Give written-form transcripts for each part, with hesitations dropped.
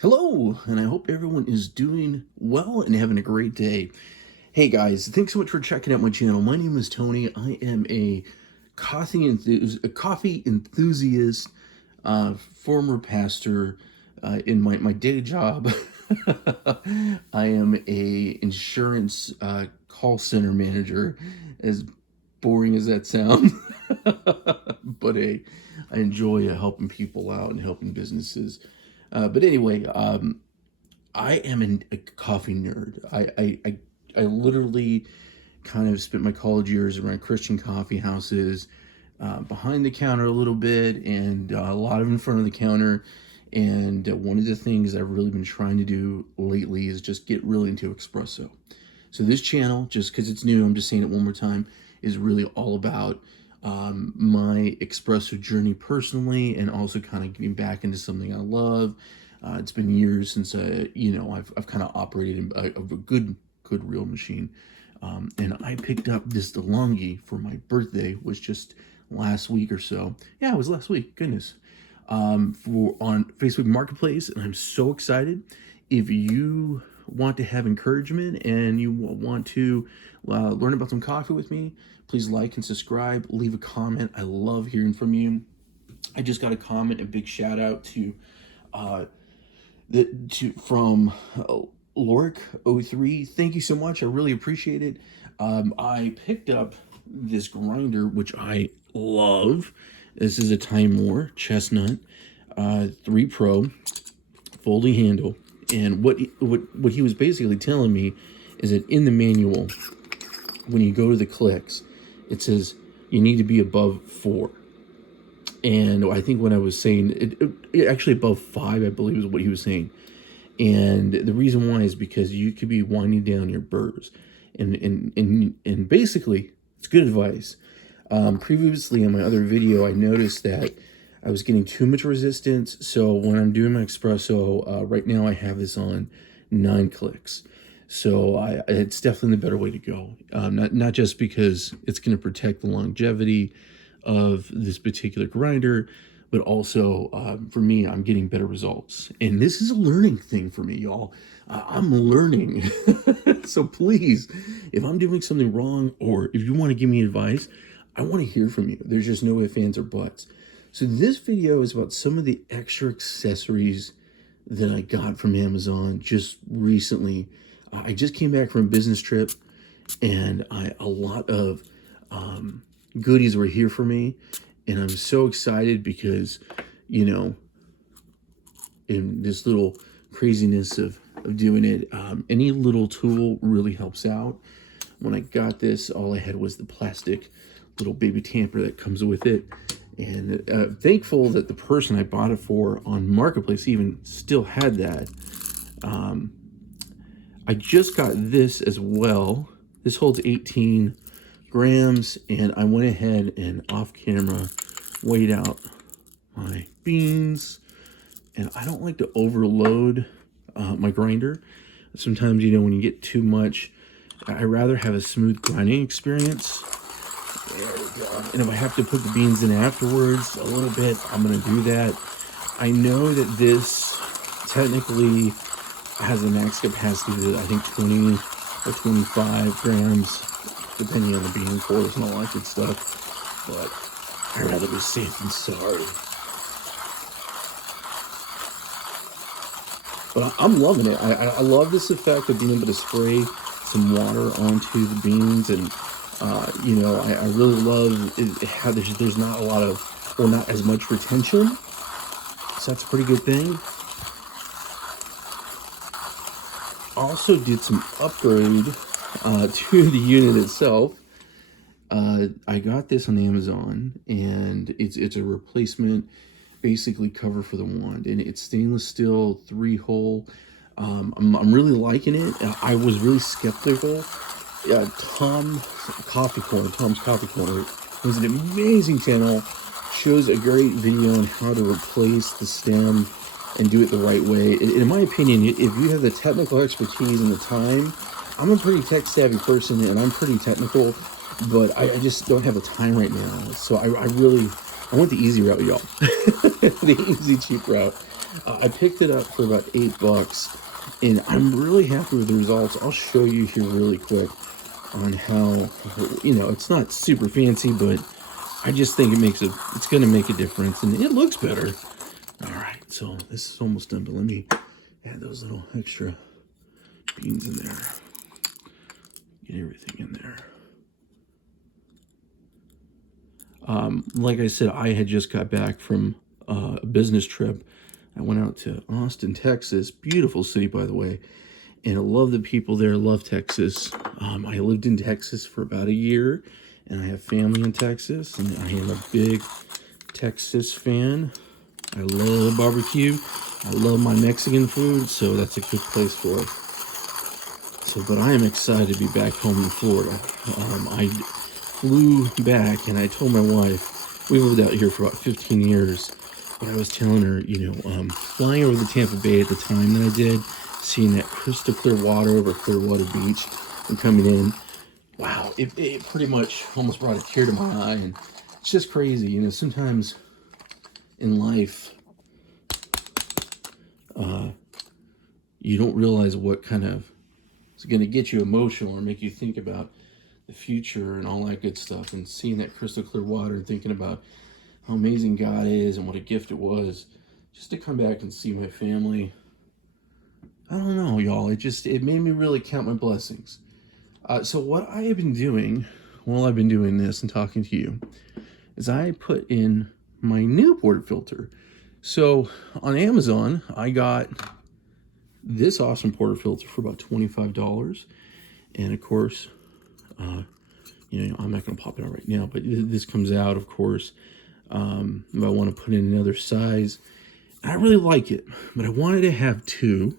Hello, and I hope everyone is doing well and having a great day. Hey guys, thanks so much for checking out my channel. My name is Tony. I am a coffee enthusiast, former pastor. In my day job, I am a insurance call center manager. As boring as that sounds, but I enjoy helping people out and helping businesses. But anyway, I am a coffee nerd. I literally kind of spent my college years around Christian coffee houses, behind the counter a little bit, and a lot of in front of the counter. And one of the things I've really been trying to do lately is just get really into espresso. So this channel, just because it's new, I'm just saying it one more time, is really all about my espresso journey personally, and also kind of getting back into something I love. It's been years since I've kind of operated a good real machine, and I picked up this DeLonghi for my birthday. Was just last week or so. Yeah, it was last week. Goodness. For on Facebook Marketplace, and I'm so excited. If you want to have encouragement and you want to learn about some coffee with me, please like and subscribe, leave a comment. I love hearing from you. I just got a comment, a big shout out to from Loric03. Thank you so much. I really appreciate it. I picked up this grinder, which I love. This is a Timor Chestnut 3 Pro folding handle. And what he was basically telling me is that in the manual, when you go to the clicks, it says you need to be above 4. And I think when I was saying, it actually above 5, I believe is what he was saying. And the reason why is because you could be winding down your burrs. And basically, it's good advice. Previously in my other video, I noticed that I was getting too much resistance. So when I'm doing my espresso, right now I have this on 9 clicks. So it's definitely the better way to go. Not just because it's going to protect the longevity of this particular grinder, but also for me, I'm getting better results. And this is a learning thing for me, y'all. I'm learning. So please, if I'm doing something wrong, or if you want to give me advice, I want to hear from you. There's just no ifs, ands, or buts. So this video is about some of the extra accessories that I got from Amazon just recently. I just came back from a business trip, and a lot of goodies were here for me. And I'm so excited because, you know, in this little craziness of doing it, any little tool really helps out. When I got this, all I had was the plastic little baby tamper that comes with it. And thankful that the person I bought it for on Marketplace even still had that. I just got this as well. This holds 18 grams, and I went ahead and off camera weighed out my beans. And I don't like to overload my grinder. Sometimes, you know, when you get too much, I rather have a smooth grinding experience. There we go. And if I have to put the beans in afterwards a little bit, I'm going to do that. I know that this technically has a max capacity to, I think, 20 or 25 grams, depending on the bean, of course, and all that good stuff. But I'd rather be safe than sorry. But I'm loving it. I love this effect of being able to spray some water onto the beans. And you know, I really love how there's not a lot of, or not as much retention. So that's a pretty good thing. Also did some upgrade to the unit itself. I got this on Amazon, and it's a replacement, basically, cover for the wand, and it's stainless steel 3-hole. I'm really liking it. I was really skeptical. Tom's Coffee Corner is an amazing channel. Shows a great video on how to replace the stem and do it the right way. In my opinion, if you have the technical expertise and the time, I'm a pretty tech savvy person, and I'm pretty technical, but I just don't have the time right now. So I really I went the easy route, y'all. The easy, cheap route. I picked it up for about $8, and I'm really happy with the results. I'll show you here really quick on how, you know, it's not super fancy, but I just think it's going to make a difference, and it looks better. All right, so this is almost done, but let me add those little extra beans in there. Get everything in there. Like I said, I had just got back from a business trip. I went out to Austin, Texas. Beautiful city, by the way. And I love the people there. Love Texas. I lived in Texas for about a year, and I have family in Texas, and I am a big Texas fan. I love barbecue. I love my Mexican food, so that's a good place for it. So, but I am excited to be back home in Florida. I flew back, and I told my wife, we lived out here for about 15 years, but I was telling her, you know, flying over the Tampa Bay at the time that I did, seeing that crystal clear water over Clearwater Beach and coming in, wow, it pretty much almost brought a tear to my eye. And it's just crazy, you know, sometimes in life, you don't realize what kind of is going to get you emotional or make you think about the future and all that good stuff. And seeing that crystal clear water and thinking about how amazing God is and what a gift it was, just to come back and see my family. I don't know, y'all. It made me really count my blessings. So what I have been doing while I've been doing this and talking to you is I put in my new portafilter. So on Amazon, I got this awesome portafilter for about $25. And of course, you know, I'm not going to pop it out right now, but this comes out, of course, if I want to put in another size. I really like it, but I wanted to have two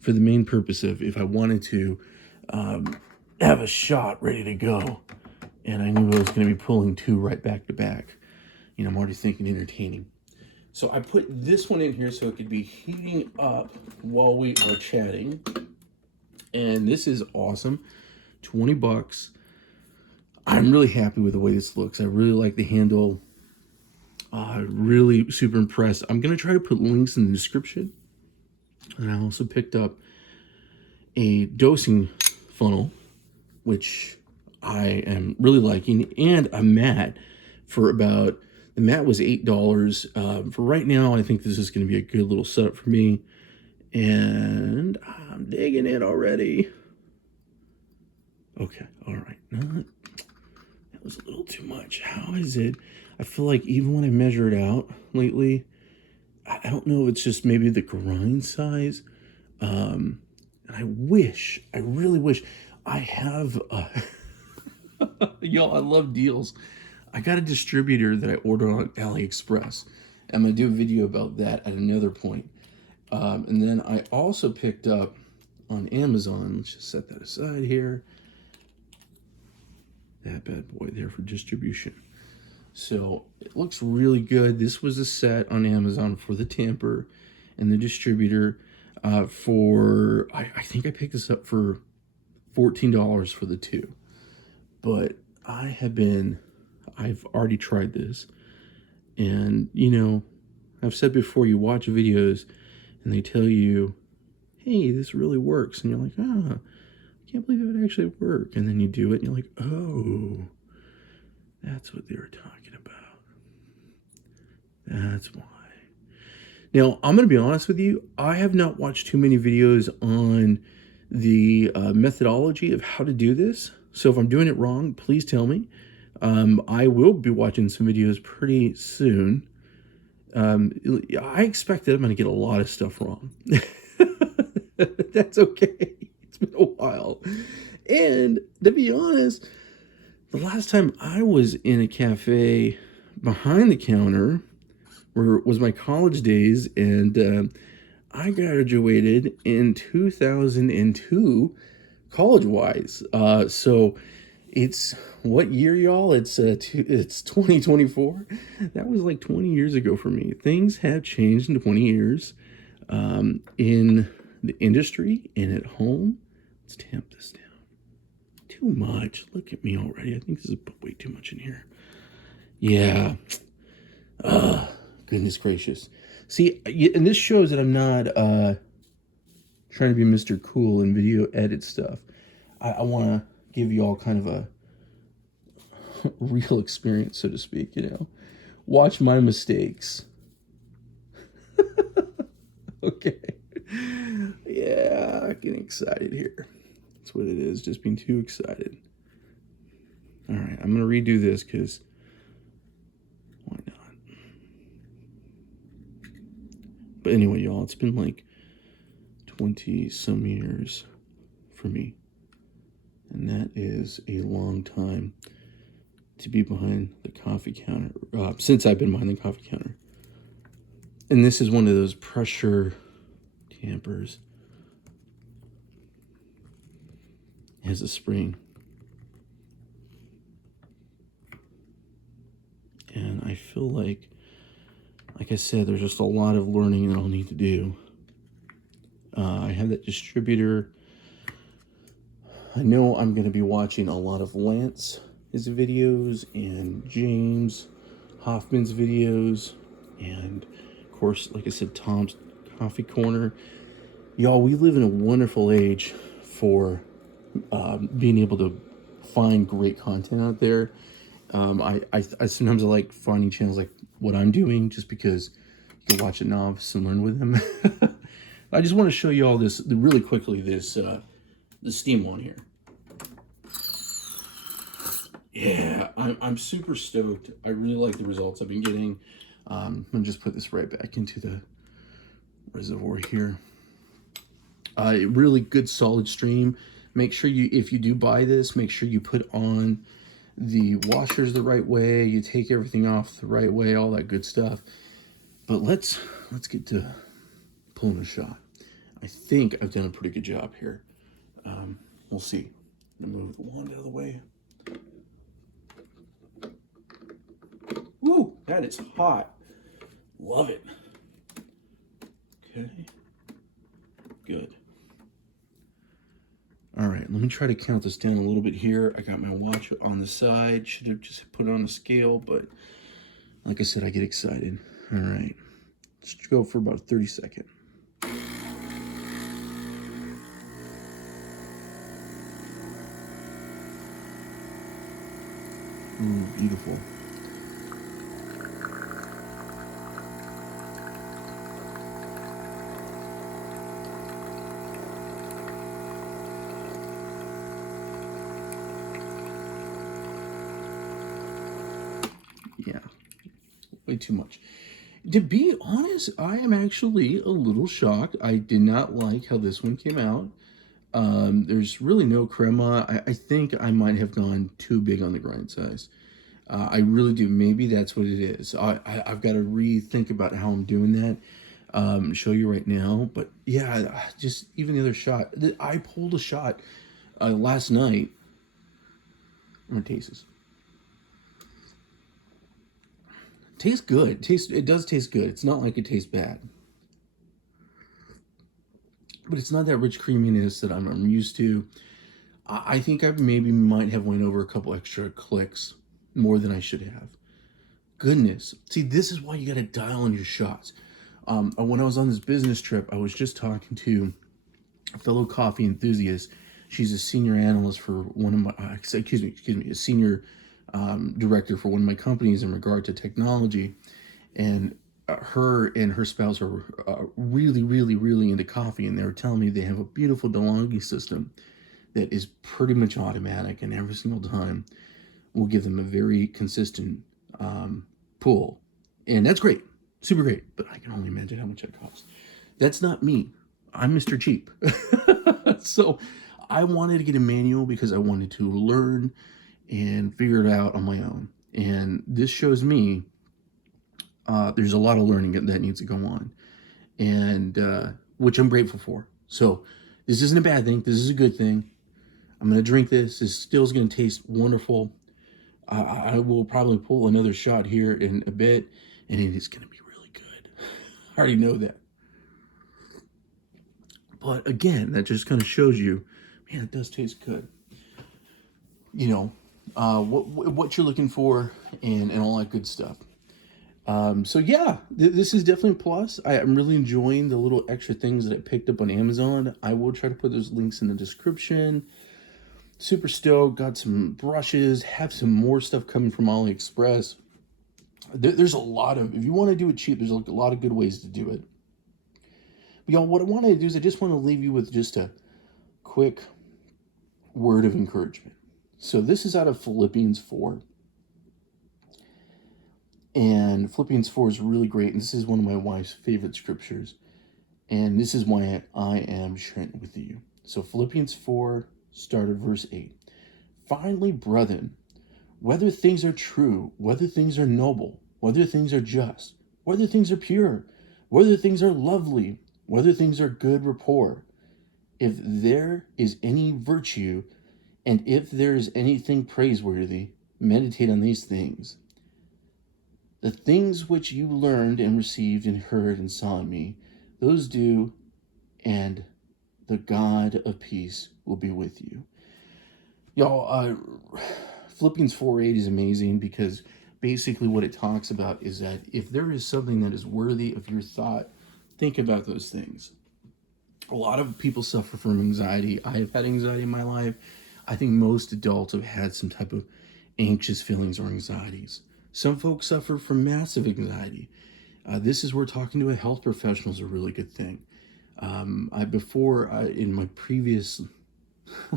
for the main purpose of if I wanted to have a shot ready to go. And I knew I was going to be pulling two right back to back. You know, I'm already thinking entertaining. So I put this one in here so it could be heating up while we are chatting. And this is awesome. $20. I'm really happy with the way this looks. I really like the handle. Really super impressed. I'm going to try to put links in the description. And I also picked up a dosing funnel, which I am really liking, and a mat for about, the mat was $8. For right now, I think this is going to be a good little setup for me. And I'm digging it already. Okay, all right. That was a little too much. How is it? I feel like even when I measure it out lately, I don't know if it's just maybe the grind size. And I really wish I have, y'all, I love deals. I got a distributor that I ordered on AliExpress. I'm going to do a video about that at another point. And then I also picked up on Amazon, let's just set that aside here, that bad boy there for distribution. So it looks really good. This was a set on Amazon for the tamper and the distributor for, I think I picked this up for $14 for the two. But I've already tried this. And, you know, I've said before, you watch videos and they tell you, hey, this really works. And you're like, I can't believe it would actually work. And then you do it and you're like, oh, that's what they were talking about. That's why. Now, I'm going to be honest with you. I have not watched too many videos on the methodology of how to do this. So if I'm doing it wrong, please tell me. I will be watching some videos pretty soon. I expect that I'm going to get a lot of stuff wrong. That's okay. It's been a while. And to be honest, the last time I was in a cafe behind the counter was my college days, and I graduated in 2002 college-wise. So it's what year, y'all? It's 2024. That was like 20 years ago for me. Things have changed in 20 years in the industry and at home. Let's tamp this down. Too much. Look at me already. I think this is way too much in here. Yeah. Goodness gracious. See, and this shows that I'm not trying to be Mr. Cool and video edit stuff. I want to give you all kind of a real experience, so to speak, you know. Watch my mistakes. Okay. Yeah, getting excited here. That's what it is, just being too excited. All right, I'm going to redo this because why not? But anyway, y'all, it's been like 20 some years for me. And that is a long time to be behind the coffee counter, since I've been behind the coffee counter. And this is one of those pressure tampers. It has a spring. And I feel like I said, there's just a lot of learning that I'll need to do. I have that distributor. I know I'm going to be watching a lot of Lance's videos and James Hoffman's videos. And, of course, like I said, Tom's Coffee Corner. Y'all, we live in a wonderful age for being able to find great content out there. I sometimes I like finding channels like what I'm doing just because you can watch a novice and learn with them. I just want to show you all this really quickly, this the steam one here. Yeah, I'm super stoked. I really like the results I've been getting. I'm gonna just put this right back into the reservoir here. Really good solid stream. Make sure you, if you do buy this, make sure you put on the washers the right way, you take everything off the right way, all that good stuff. But let's get to pulling a shot. I think I've done a pretty good job here. We'll see. I'm gonna move the wand out of the way. Woo, that is hot. Love it. Okay, good. All right, let me try to count this down a little bit here. I got my watch on the side. Should have just put it on a scale, but like I said, I get excited. All right, let's go for about 30 seconds. Ooh, beautiful. Yeah, way too much. To be honest, I am actually a little shocked. I did not like how this one came out. There's really no crema. I think I might have gone too big on the grind size. I really do. Maybe that's what it is. I've got to rethink about how I'm doing that. Show you right now. But yeah, just even the other shot. I pulled a shot last night. I'm gonna taste this. Tastes good. It does taste good. It's not like it tastes bad. But it's not that rich creaminess that I'm used to. I think I maybe might have went over a couple extra clicks more than I should have. Goodness. See, this is why you got to dial in your shots. When I was on this business trip, I was just talking to a fellow coffee enthusiast. She's a senior analyst for one of my, excuse me, a senior director for one of my companies in regard to technology. And her and her spouse are really, really, really into coffee. And they were telling me they have a beautiful DeLonghi system that is pretty much automatic, and every single time will give them a very consistent pull. And that's great, super great, but I can only imagine how much that costs. That's not me. I'm Mr. Cheap. So I wanted to get a manual because I wanted to learn and figure it out on my own. And this shows me there's a lot of learning that needs to go on, and which I'm grateful for. So this isn't a bad thing. This is a good thing. I'm going to drink this. This still is going to taste wonderful. I will probably pull another shot here in a bit, and it is going to be really good. I already know that. But again, that just kind of shows you, man, it does taste good. You know, what you're looking for and all that good stuff. So yeah, this is definitely a plus. I'm really enjoying the little extra things that I picked up on Amazon. I will try to put those links in the description. Super stoked. Got some brushes. Have some more stuff coming from AliExpress. There's a lot of, if you want to do it cheap, there's a lot of good ways to do it. But y'all, what I want to do is I just want to leave you with just a quick word of encouragement. So this is out of Philippians 4. And Philippians 4 is really great. And this is one of my wife's favorite scriptures. And this is why I am sharing it with you. So Philippians 4, start at verse 8. Finally, brethren, whether things are true, whether things are noble, whether things are just, whether things are pure, whether things are lovely, whether things are good rapport, if there is any virtue, and if there is anything praiseworthy, meditate on these things. The things which you learned and received and heard and saw in me, those do, and the God of peace will be with you. Y'all, Philippians 4:8 is amazing because basically what it talks about is that if there is something that is worthy of your thought, think about those things. A lot of people suffer from anxiety. I have had anxiety in my life. I think most adults have had some type of anxious feelings or anxieties. Some folks suffer from massive anxiety. This is where talking to a health professional is a really good thing. In my previous,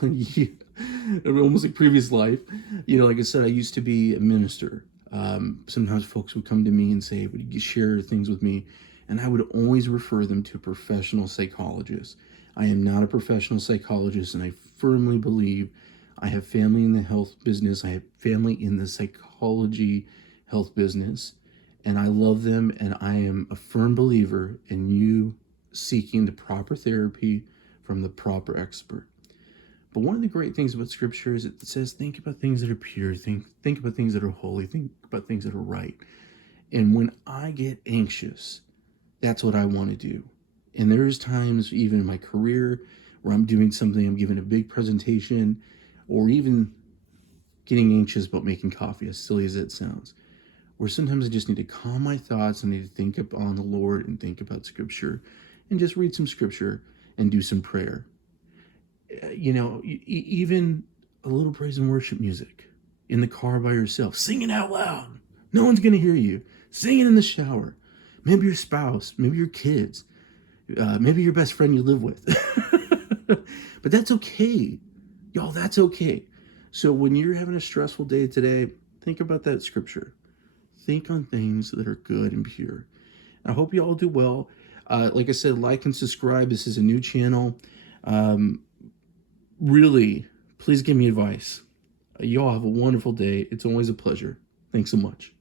almost like previous life, like I said, I used to be a minister. Sometimes folks would come to me and say, would you share things with me? And I would always refer them to a professional psychologist. I am not a professional psychologist, and I firmly believe I have family in the health business. I have family in the psychology health business, and I love them, and I am a firm believer in you seeking the proper therapy from the proper expert. But one of the great things about Scripture is it says, think about things that are pure, think about things that are holy, think about things that are right. And when I get anxious, that's what I want to do. And there's times, even in my career, where I'm doing something, I'm giving a big presentation, or even getting anxious about making coffee, as silly as it sounds, where sometimes I just need to calm my thoughts. I need to think upon the Lord and think about Scripture and just read some Scripture and do some prayer. Even a little praise and worship music in the car by yourself, sing it out loud. No one's going to hear you. Sing it in the shower. Maybe your spouse, maybe your kids, maybe your best friend you live with. But that's okay. Y'all, that's okay. So when you're having a stressful day today, think about that Scripture. Think on things that are good and pure. I hope you all do well. Like I said, like and subscribe. This is a new channel. Really, please give me advice. Y'all have a wonderful day. It's always a pleasure. Thanks so much.